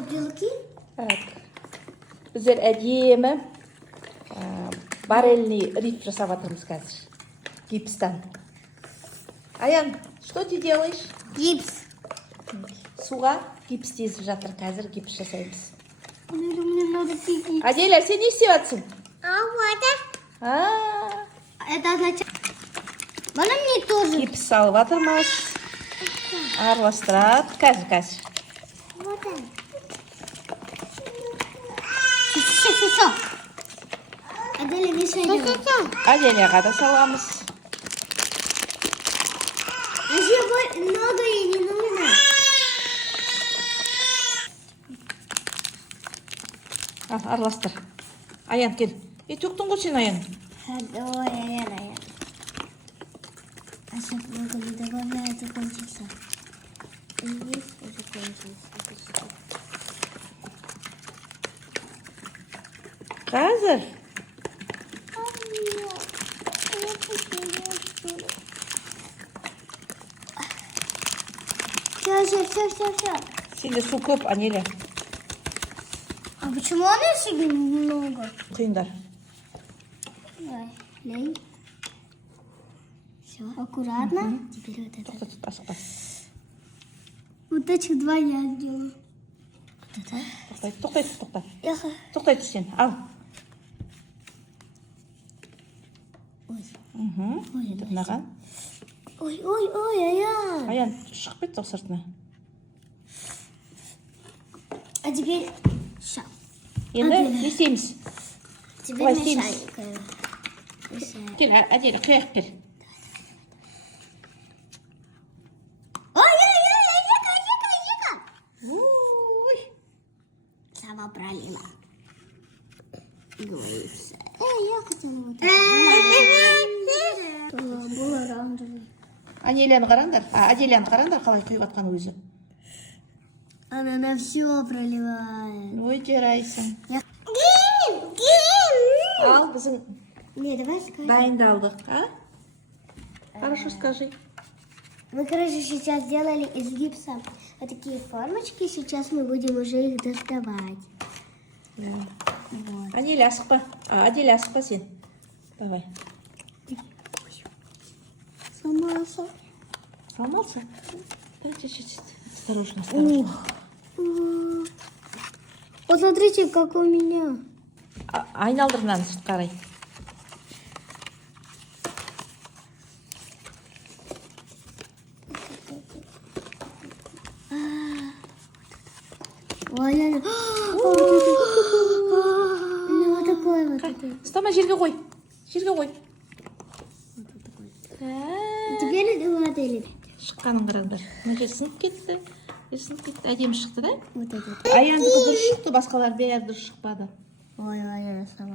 Белки? Так. Біздер әдемі баррельный риф жасап жатырмыз қазір. Гипстан. Аян, что ты делаешь? Гипс. Суға гипс тезіп жатыр, қазір гипс жасаймыз. Мне надо пить. Аделя, сен не істеп жатсың? Вот. Это означает... Можно мне тоже? Гипс салып жатырмыз. Араластырады. Қазір. Вот это. Все. Аделя, мешай. Аделяға да саламыз. А еще много ей не нужно. Араластыр. Аян, кел. Төктің ғой сен, Аян. Ой. А сейчас много не добавляется, кончится. И здесь уже кончился. Қазір. Все. Сенде су көп, Анеля. А почему она себе много? Құйындар. Давай, лей. Все, аккуратно. Теперь вот это. Тоқта, асықпа. Вот этих два я сделаю. Тоқтай. Яха. Тоқтай түр сен, ал. Ой. Мынаған. Ой, Аян. Аян, шығып кетті ол сыртына. А теперь... Сейчас. Енді не істейміз? Теперь Давай, мешай. Кел, Аделя, қияқ кел. Ой. Сама пролила. Говорится. Я хотела вот это. Был оранжевый. Анеляны қараңдар. Аделяны қараңдар, қалай құйып жатқан өзі. Она на все проливает. Ой, жарайсың. Гим! Ал, біздің Не, давай скажем. дайындалдық, а? Хорошо скажи. Мы, короче, сейчас сделали из гипса вот такие формочки. Сейчас мы будем уже их доставать. Вот. Анеля, асықпа. Аделя, асықпа сен. Давай. Сломался. Сломался? Да, чуть-чуть. Осторожно. Посмотрите, как у меня. Айналдыр мынаны сырт қарай. Ой, вот такой вот. Ұстама, жерге қой. Теперь это вот это. Шыққанын қараңдар. Мына жер сынып кетті. Әдемі шықты, да? Вот это. Аяндікі дұрыс шықты, басқалар бәрі дұрыс шықпады. Ой, я сама.